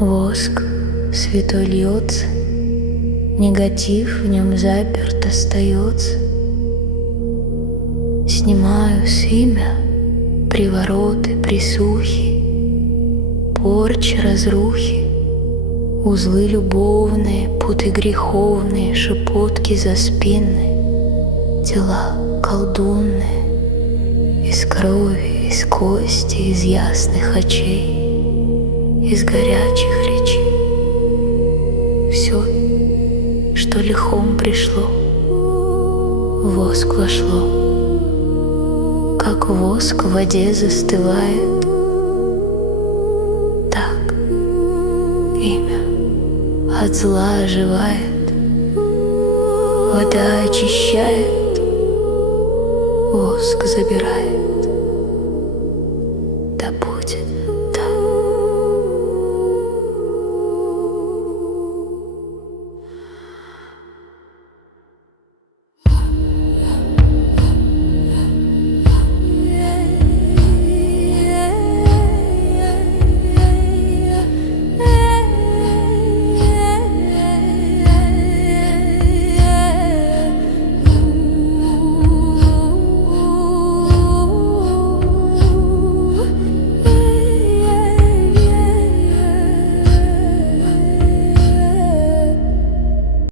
Воск святой льется, негатив в нем заперт остается. Снимаю с имя привороты, присухи, порчи, разрухи, узлы любовные, путы греховные, шепотки заспинные, дела колдунные, из крови, из кости, из ясных очей, из горячих речей. Все, что лихом пришло, в воск вошло, как воск в воде застывает, так имя от зла оживает, вода очищает, воск забирает.